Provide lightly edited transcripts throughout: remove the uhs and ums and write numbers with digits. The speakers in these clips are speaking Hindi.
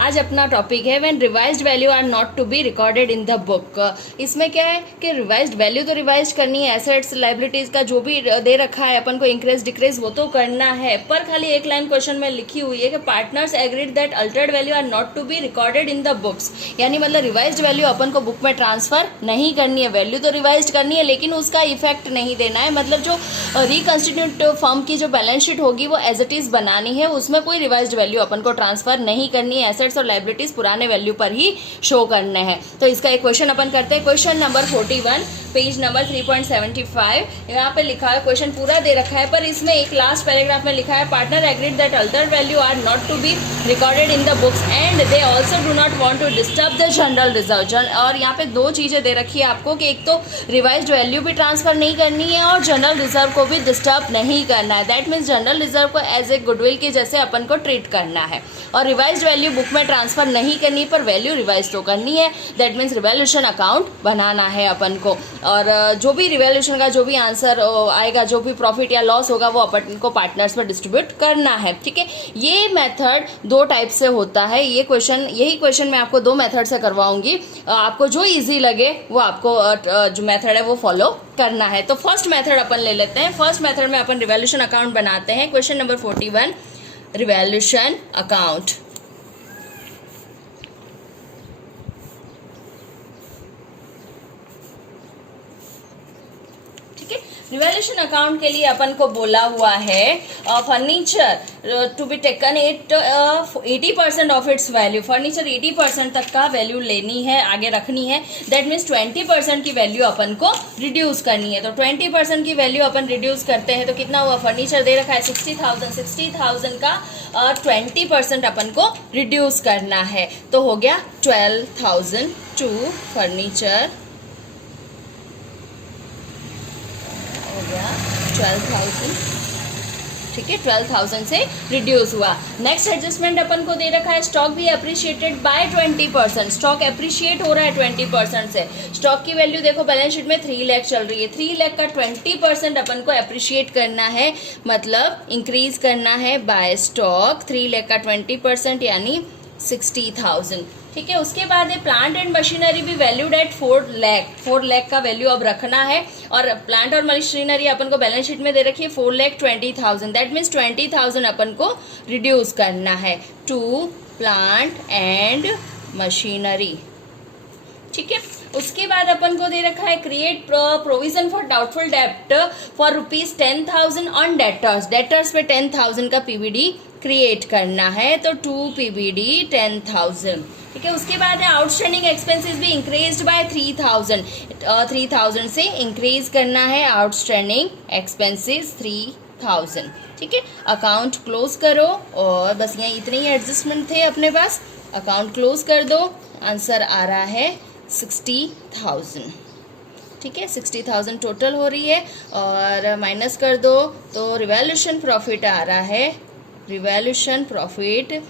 आज अपना टॉपिक है when revised value are not to be recorded in the book. इसमें क्या है कि रिवाइज्ड वैल्यू तो रिवाइज करनी है, एसेट्स लाइबिलिटीज का जो भी दे रखा है अपन को इंक्रीज डिक्रीज वो तो करना है, पर खाली एक लाइन क्वेश्चन में लिखी हुई है कि partners agreed that altered value are not to be recorded in the books. यानी मतलब रिवाइज्ड वैल्यू अपन को बुक में ट्रांसफर नहीं करनी है, वैल्यू तो रिवाइज करनी है लेकिन उसका इफेक्ट नहीं देना है। मतलब जो रिकंस्टिट्यूट फर्म की जो बैलेंस शीट होगी वो एज इट इज बनानी है, उसमें कोई रिवाइज्ड वैल्यू अपन को ट्रांसफर नहीं करनी है, एसेट्स और लाइबिलिटीज पुराने वैल्यू पर ही शो करने हैं। तो इसका एक क्वेश्चन अपन करते हैं। क्वेश्चन नंबर 41 पेज नंबर 3.75 यहाँ पे लिखा है, क्वेश्चन पूरा दे रखा है पर इसमें एक लास्ट पैराग्राफ में लिखा है partner agreed that altered value are not to be recorded in the books and they also do not want to disturb the general reserve. और यहाँ पे दो चीजें दे रखी है आपको कि एक तो रिवाइज्ड वैल्यू भी ट्रांसफर नहीं करनी है और जनरल रिजर्व को भी डिस्टर्ब नहीं करना है। दैट मीन्स जनरल रिजर्व को एज ए गुडविल के जैसे अपन को ट्रीट करना है और रिवाइज्ड वैल्यू बुक में ट्रांसफर नहीं करनी पर वैल्यू रिवाइज तो करनी है। दैट मीन्स रिवैल्यूएशन अकाउंट बनाना है अपन को और जो भी रिवैल्यूएशन का जो भी आंसर आएगा, जो भी प्रॉफिट या लॉस होगा वो अपन को पार्टनर्स पर डिस्ट्रीब्यूट करना है। ठीक है, ये मेथड दो टाइप से होता है। यही क्वेश्चन मैं आपको दो मेथड से करवाऊंगी, आपको जो इजी लगे वो आपको जो मेथड है वो फॉलो करना है। तो फर्स्ट मेथड अपन ले लेते हैं। फर्स्ट मेथड में अपन रिवैल्यूएशन अकाउंट बनाते हैं। Question number 41 revaluation account. Revaluation account के लिए अपन को बोला हुआ है furniture to be taken at 80% of its value. Furniture 80% तक का वैल्यू लेनी है, आगे रखनी है। दैट मीन्स 20% की वैल्यू अपन को रिड्यूस करनी है। तो 20% की वैल्यू अपन रिड्यूस करते हैं तो कितना हुआ, फर्नीचर दे रखा है 60,000 का 20% अपन को रिड्यूस करना है तो हो गया 12,000 टू फर्नीचर 12,000। ठीक है, 12,000 से रिड्यूस हुआ। नेक्स्ट एडजस्टमेंट अपन को दे रखा है स्टॉक भी अप्रिशिएटेड बाय 20%। स्टॉक अप्रिशिएट हो रहा है 20% से। स्टॉक की वैल्यू देखो बैलेंस शीट में 3 लाख चल रही है, 3 लाख का 20% अपन को अप्रिशिएट करना है, मतलब इंक्रीज करना है बाय स्टॉक। 3 लाख का 20% यानी 60,000। ठीक है, उसके बाद प्लांट एंड मशीनरी भी वैल्यूड एट 4 लाख का वैल्यू अब रखना है और प्लांट और मशीनरी अपन को बैलेंस शीट में दे रखी है 4,20,000। दैट मीन्स 20,000 अपन को रिड्यूस करना है टू प्लांट एंड मशीनरी। ठीक है, उसके बाद अपन को दे रखा है क्रिएट प्रोविजन फॉर डाउटफुल डेब्ट फॉर ₹10,000 ऑन डेटर्स। डेटर्स पे 10,000 का पीवीडी क्रिएट करना है तो 2 पीवीडी 10,000। ठीक है, उसके बाद आउटस्टैंडिंग एक्सपेंसेस भी इंक्रीज्ड बाय 3,000 से इंक्रीज करना है आउटस्टैंडिंग एक्सपेंसेस 3,000। ठीक है, अकाउंट क्लोज करो और बस यहाँ इतने ही एडजस्टमेंट थे अपने पास। अकाउंट क्लोज कर दो, आंसर आ रहा है 60,000। ठीक है, 60,000 टोटल हो रही है और माइनस कर दो तो रिवैल्यूएशन प्रॉफिट आ रहा है, revaluation profit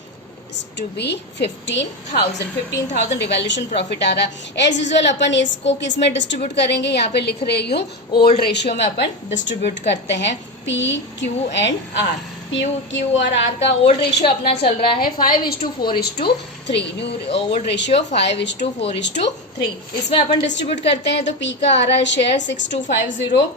to be 15,000 revaluation profit आ रहा है। एज यूजुअल अपन इसको किस में डिस्ट्रीब्यूट करेंगे, यहाँ पे लिख रही हूँ ओल्ड रेशियो में अपन डिस्ट्रीब्यूट करते हैं। P Q and R, P Q और आर का ओल्ड रेशियो अपना चल रहा है 5:4:3। New old ratio 5:4:3। इसमें अपन डिस्ट्रीब्यूट करते हैं तो पी का आ रहा है शेयर 6,250,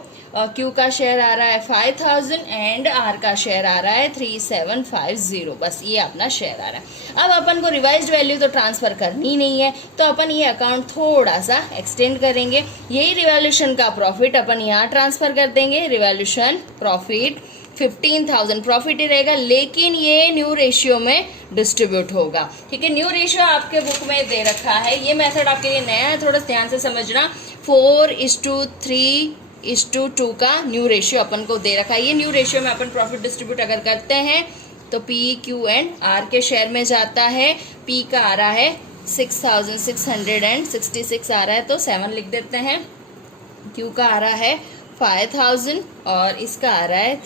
क्यू का शेयर आ रहा है 5,000 एंड आर का शेयर आ रहा है 3,750। बस ये अपना शेयर आ रहा है। अब अपन को रिवाइज्ड वैल्यू तो ट्रांसफर करनी नहीं है तो अपन ये अकाउंट थोड़ा सा एक्सटेंड करेंगे। यही रिवैल्यूएशन का प्रॉफिट अपन यहाँ ट्रांसफर कर देंगे। रिवैल्यूएशन प्रॉफिट 15,000 प्रॉफिट ही रहेगा लेकिन ये न्यू रेशियो में डिस्ट्रीब्यूट होगा। ठीक है, न्यू रेशियो आपके बुक में दे रखा है। ये मेथड आपके लिए नया है, थोड़ा ध्यान से समझना। 4:3:2 का न्यू रेशियो अपन को दे रखा है। ये न्यू रेशियो में अपन प्रॉफिट डिस्ट्रीब्यूट अगर करते हैं तो पी क्यू एंड आर के शेयर में जाता है। पी का आ रहा है 6,666 आ रहा है तो 7 लिख देते हैं। क्यू का आ रहा है 5,000 और इसका आ रहा है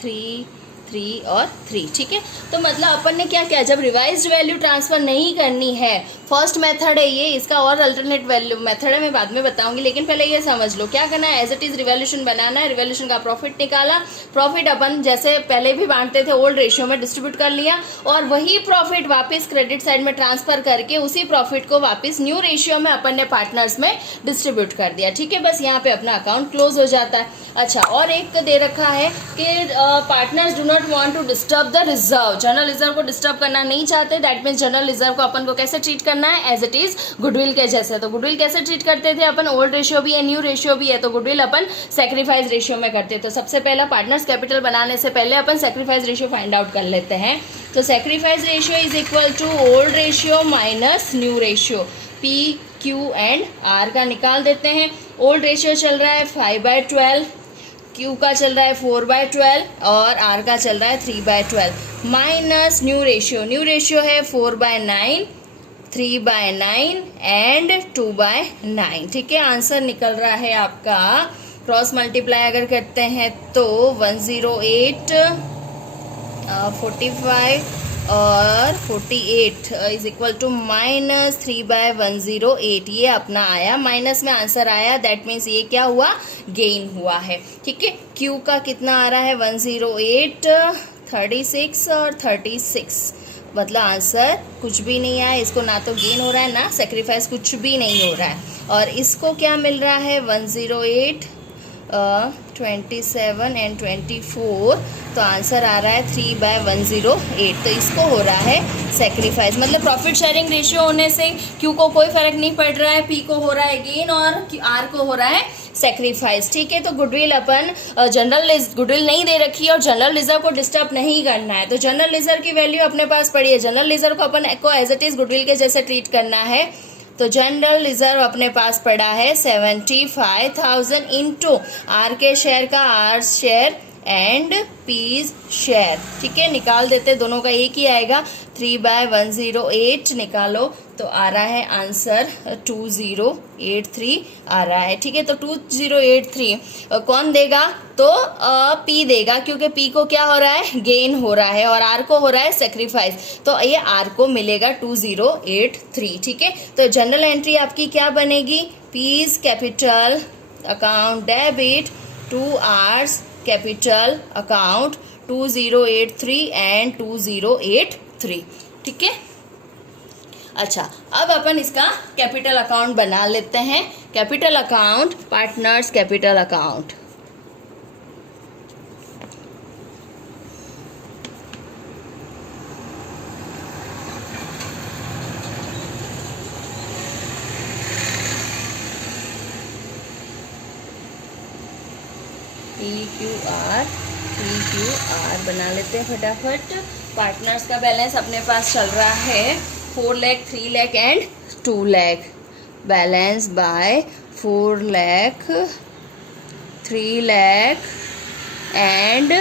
3 और 3, ठीक है। तो मतलब अपन ने क्या किया, जब रिवाइज्ड वैल्यू ट्रांसफर नहीं करनी है, फर्स्ट मेथड है ये, इसका और अल्टरनेट वैल्यू मेथड है, मैं बाद में बताऊंगी, लेकिन पहले ये समझ लो क्या करना है। एज इट इज रिवॉल्यूशन बनाना है, रिवॉल्यूशन का प्रॉफिट निकाला, प्रॉफिट अपन जैसे पहले भी बांटते थे ओल्ड रेशियो में डिस्ट्रीब्यूट कर लिया, और वही प्रॉफिट वापस क्रेडिट साइड में ट्रांसफर करके उसी प्रॉफिट को वापस न्यू रेशियो में अपन ने पार्टनर्स में डिस्ट्रीब्यूट कर दिया, ठीक है। बस यहाँ पे अपना अकाउंट क्लोज हो जाता है। अच्छा, और एक दे रखा है कि partners do not want to disturb the reserve, general reserve को डिस्टर्ब करना नहीं चाहते, दैट मीन्स जनरल रिजर्व को अपन को कैसे ट्रीट करना है, एज इट इज गुडविल के जैसे। तो गुडविल कैसे ट्रीट करते थे अपन, ओल्ड रेशियो भी है न्यू रेशियो भी है, तो गुडविल अपन सेक्रीफाइस रेशियो में करते। तो सबसे पहला पार्टनर्स कैपिटल बनाने से पहले अपन सेक्रीफाइस रेशियो फाइंड आउट कर लेते हैं। तो sacrifice ratio is equal to old ratio minus new ratio, P Q and R का निकाल देते हैं। ओल्ड रेशियो चल रहा है 5/12, क्यू का चल रहा है 4/12 और आर का चल रहा है 3/12, माइनस न्यू रेशियो है 4/9, 3/9 एंड 2/9, ठीक है। आंसर निकल रहा है आपका, क्रॉस मल्टीप्लाई अगर करते हैं तो 108, 45 और 48 इज इक्वल टू माइनस 3/108, ये अपना आया, माइनस में आंसर आया, दैट मीन्स ये क्या हुआ, गेन हुआ है, ठीक है। क्यू का कितना आ रहा है 108, 36 और 36, मतलब आंसर कुछ भी नहीं आया, इसको ना तो गेन हो रहा है ना सेक्रीफाइस, कुछ भी नहीं हो रहा है। और इसको क्या मिल रहा है 108, 27 एंड 24, तो आंसर आ रहा है 3/108, तो इसको हो रहा है सेक्रीफाइस। मतलब प्रॉफिट शेयरिंग रेशियो होने से क्यू को कोई फर्क नहीं पड़ रहा है, पी को हो रहा है गेन और आर को हो रहा है सेक्रीफाइस, ठीक है। तो गुडविल अपन जनरल गुडविल नहीं दे रखी है और जनरल रिजर्व को डिस्टर्ब नहीं करना है, तो जनरल रिजर्व की वैल्यू अपने पास पड़ी है, जनरल रिजर्व को अपन को एज इट इज गुडविल के जैसे ट्रीट करना है। तो जनरल रिजर्व अपने पास पड़ा है 75,000 इंटू आर के शेयर का R share and P's share, ठीक है। निकाल देते, दोनों का एक ही आएगा, 3/108 निकालो तो आ रहा है आंसर 2083 आ रहा है, ठीक है। तो 2083 कौन देगा, तो पी देगा, क्योंकि पी को क्या हो रहा है, गेन हो रहा है, और आर को हो रहा है सेक्रीफाइस, तो ये आर को मिलेगा 2083, ठीक है। तो जनरल एंट्री आपकी क्या बनेगी, P's capital account debit to R's capital account 2083 and 2083, ठीक है। अच्छा, अब अपन इसका कैपिटल अकाउंट बना लेते हैं। Capital account, partners capital account, PQR बना लेते हैं फटाफट। पार्टनर्स का बैलेंस अपने पास चल रहा है 4 lakh, 3 lakh and 2 lakh. Balance bye 4 lakh, 3 lakh and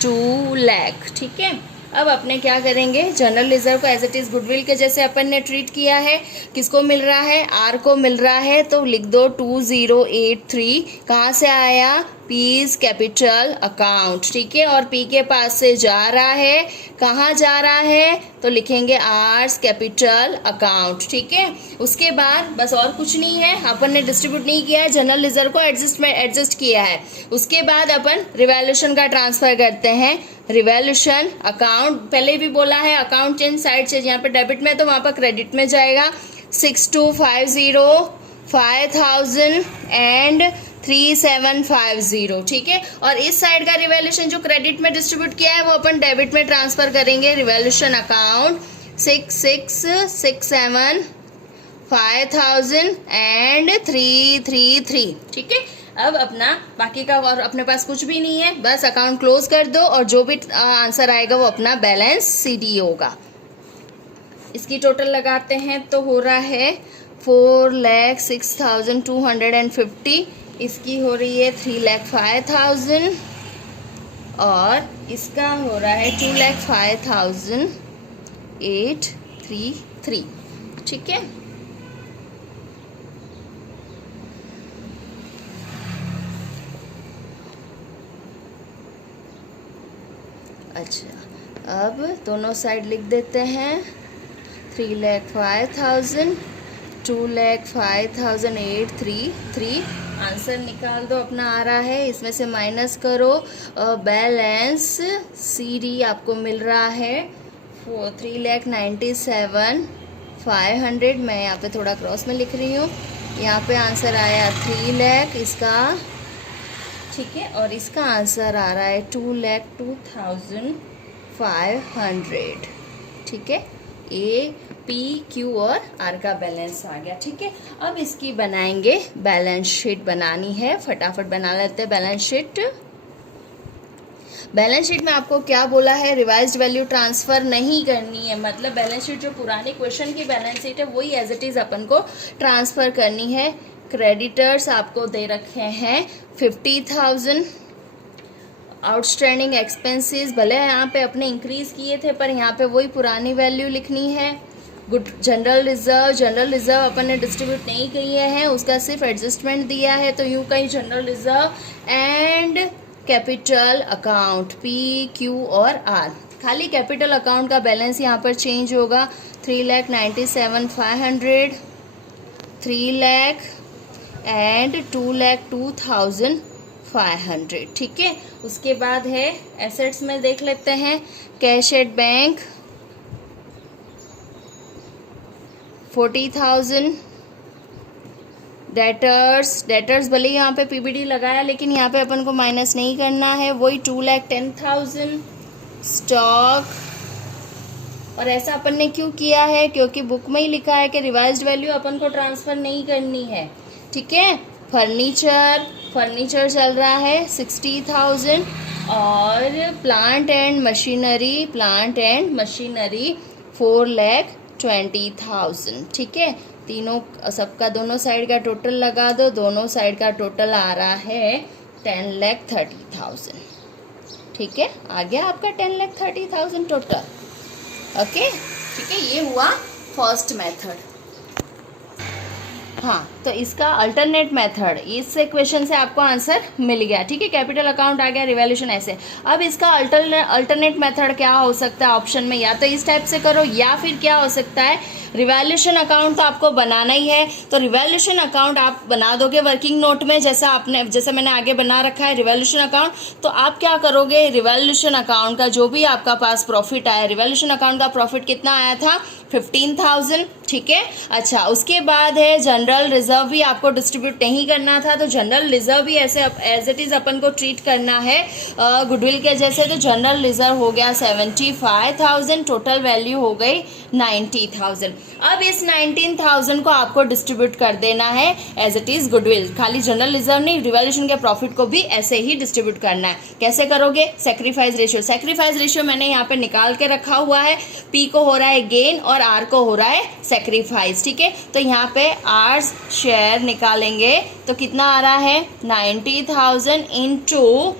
2 lakh, ठीक है। अब अपने क्या करेंगे, जनरल रिजर्व को एज इट इज गुडविल के जैसे अपन ने ट्रीट किया है, किसको मिल रहा है, आर को मिल रहा है, तो लिख दो 2083, कहाँ से आया, पीज कैपिटल अकाउंट, ठीक है। और पी के पास से जा रहा है, कहाँ जा रहा है, तो लिखेंगे आर्स कैपिटल अकाउंट, ठीक है। उसके बाद बस और कुछ नहीं है, अपन ने डिस्ट्रीब्यूट नहीं किया है, जनरल रिजर्व को एडजस्ट किया है। उसके बाद अपन रिवैल्यूएशन का ट्रांसफर करते हैं, रिवैल्यूएशन अकाउंट, पहले भी बोला है अकाउंट चेंज साइड से, यहाँ पे डेबिट में तो वहाँ पर क्रेडिट में जाएगा, 6250, 5000 एंड 3750, ठीक है। और इस साइड का रिवैल्यूएशन जो क्रेडिट में डिस्ट्रीब्यूट किया है वो अपन डेबिट में ट्रांसफर करेंगे, रिवैल्यूएशन अकाउंट 6667, 5000 एंड 333, ठीक है। अब अपना बाकी का और अपने पास कुछ भी नहीं है, बस अकाउंट क्लोज कर दो और जो भी आंसर आएगा वो अपना बैलेंस CD होगा। इसकी टोटल लगाते हैं तो हो रहा है 4,06,250, इसकी हो रही है 3,05,000 और इसका हो रहा है 2,05,833, ठीक है। अच्छा, अब दोनों साइड लिख देते हैं। 3,05,000, 2,05,833। आंसर निकाल दो अपना, आ रहा है। इसमें से माइनस करो, बैलेंस सी डी आपको मिल रहा है 3,97,500। मैं यहाँ पे थोड़ा क्रॉस में लिख रही हूँ। यहाँ पे आंसर आया 3 लाख इसका, ठीक है, और इसका आंसर आ रहा है 2,02,500, ठीक है। ए, पी, क्यू और आर का बैलेंस आ गया, ठीक है। अब इसकी बनाएंगे, बैलेंस शीट बनानी है, फटाफट बना लेते हैं बैलेंस शीट। बैलेंस शीट में आपको क्या बोला है, रिवाइज्ड वैल्यू ट्रांसफर नहीं करनी है। मतलब बैलेंस शीट जो पुराने क्वेश्चन की बैलेंस शीट है वही एज इट इज अपन को ट्रांसफर करनी है। क्रेडिटर्स आपको दे रखे हैं 50,000। आउटस्टैंडिंग एक्सपेंसेस भले यहाँ पे अपने इंक्रीज किए थे पर यहाँ पे वही पुरानी वैल्यू लिखनी है। गुड, जनरल रिजर्व अपन ने डिस्ट्रीब्यूट नहीं किए हैं, उसका सिर्फ एडजस्टमेंट दिया है, तो यूँ कहीं general reserve and capital account P, Q और आर। खाली कैपिटल अकाउंट का बैलेंस यहाँ पर चेंज होगा। 3,97,500, 3 लाख एंड 2,02,500, ठीक है। उसके बाद है एसेट्स में देख लेते हैं। Cash at bank 40,000। डेटर्स भले यहाँ पे पीबीडी लगाया लेकिन यहाँ पे अपन को माइनस नहीं करना है, वही 2,10,000। स्टॉक, और ऐसा अपन ने क्यों किया है, क्योंकि बुक में ही लिखा है कि रिवाइज्ड वैल्यू अपन को ट्रांसफर नहीं करनी है, ठीक है। फर्नीचर चल रहा है 60,000 और प्लांट एंड मशीनरी 4,20,000, ठीक है। तीनों सबका दोनों साइड का टोटल लगा दो, दोनों साइड का टोटल आ रहा है 10,30,000, ठीक है। आ गया आपका 10,30,000 टोटल, ओके, ठीक है। ये हुआ फर्स्ट मेथड। हाँ, तो इसका अल्टरनेट मेथड, इससे क्वेश्चन से आपको आंसर मिल गया, ठीक है। कैपिटल अकाउंट आ गया, रिवैल्यूएशन ऐसे। अब इसका अल्टरनेट मेथड क्या हो सकता है ऑप्शन में, या तो इस टाइप से करो या फिर क्या हो सकता है, रिवैल्यूएशन अकाउंट तो आपको बनाना ही है, तो रिवैल्यूएशन अकाउंट आप बना दोगे वर्किंग नोट में, जैसे मैंने आगे बना रखा है रिवैल्यूएशन अकाउंट। तो आप क्या करोगे, रिवैल्यूएशन अकाउंट का जो भी आपका पास प्रॉफिट आया, रिवैल्यूएशन अकाउंट का प्रॉफिट कितना आया था 15,000, ठीक है। अच्छा, उसके बाद है जनरल रिजर्व भी आपको डिस्ट्रीब्यूट नहीं करना था, तो जनरल रिजर्व भी ऐसे एज इट इज अपन को ट्रीट करना है गुडविल के जैसे। तो जनरल रिजर्व हो गया 75,000, टोटल वैल्यू हो गई 90,000। अब इस 19,000 को आपको डिस्ट्रीब्यूट कर देना है एज इट इज गुडविल। खाली जनरल रिजर्व नहीं, रिवैल्यूएशन के प्रॉफिट को भी ऐसे ही डिस्ट्रीब्यूट करना है। कैसे करोगे, सैक्रिफाइस रेशियो मैंने यहाँ पे निकाल के रखा हुआ है। पी को हो रहा है गेन और आर को हो रहा है सैक्रिफाइस, ठीक है। तो यहाँ पे आर शेयर निकालेंगे तो कितना आ रहा है 90,000 इंटू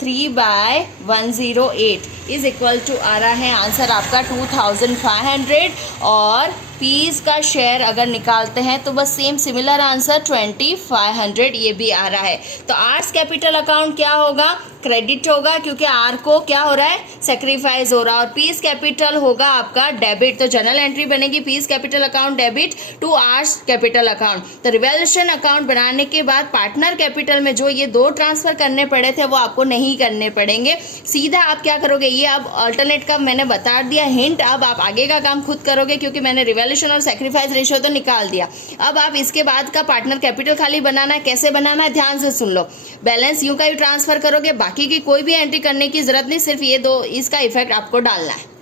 3/108 इज इक्वल टू आ रहा है आंसर आपका 2,500। और पीस का शेयर अगर निकालते हैं तो बस सेम सिमिलर आंसर 2,500 ये भी आ रहा है। तो आर्स कैपिटल अकाउंट क्या होगा, क्रेडिट होगा, क्योंकि आर को क्या हो रहा है सैक्रिफाइस हो रहा है। और पीस कैपिटल होगा आपका डेबिट, तो जनरल एंट्री बनेगी P's capital account debit to R's capital account. तो रिवैल्यूएशन अकाउंट बनाने के बाद पार्टनर कैपिटल में जो ये 2 ट्रांसफर करने पड़े थे वो आपको नहीं करने पड़ेंगे। सीधा आप क्या करोगे, ये अब अल्टरनेट का मैंने बता दिया हिंट, अब आप आगे का काम खुद करोगे क्योंकि मैंने रिवैल्यूएशन और सैक्रिफाइस रेशियो तो निकाल दिया। अब आप इसके बाद का पार्टनर कैपिटल खाली बनाना है। कैसे बनाना है ध्यान से सुन लो। बैलेंस यूं का ही ट्रांसफर करोगे, बाकी की कोई भी एंट्री करने की जरूरत नहीं, सिर्फ ये 2 इसका इफेक्ट आपको डालना है।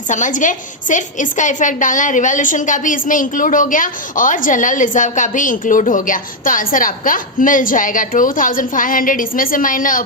समझ गए, सिर्फ इसका इफेक्ट डालना है। रिवैल्यूएशन का भी इसमें इंक्लूड हो गया और जनरल रिजर्व का भी इंक्लूड हो गया, तो आंसर आपका मिल जाएगा 2,500। इसमें से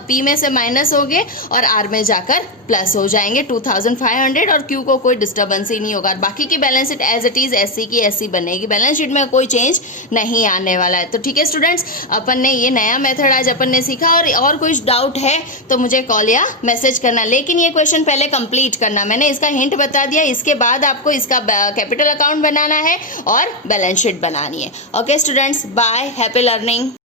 पी में से माइनस हो गए और आर में जाकर प्लस हो जाएंगे 2,500 और क्यू को कोई डिस्टर्बेंस ही नहीं होगा। बाकी की balance sheet as it is ऐसी की ऐसी बनेगी, बैलेंस शीट में कोई चेंज नहीं आने वाला है। तो ठीक है स्टूडेंट्स, अपन ने ये नया मेथड आज अपन ने सीखा। और कुछ डाउट है तो मुझे कॉल या मैसेज करना, लेकिन ये क्वेश्चन पहले कंप्लीट करना। मैंने इसका हिंट बता दिया, इसके बाद आपको इसका कैपिटल अकाउंट बनाना है और बैलेंस शीट बनानी है। Okay students, bye, happy learning.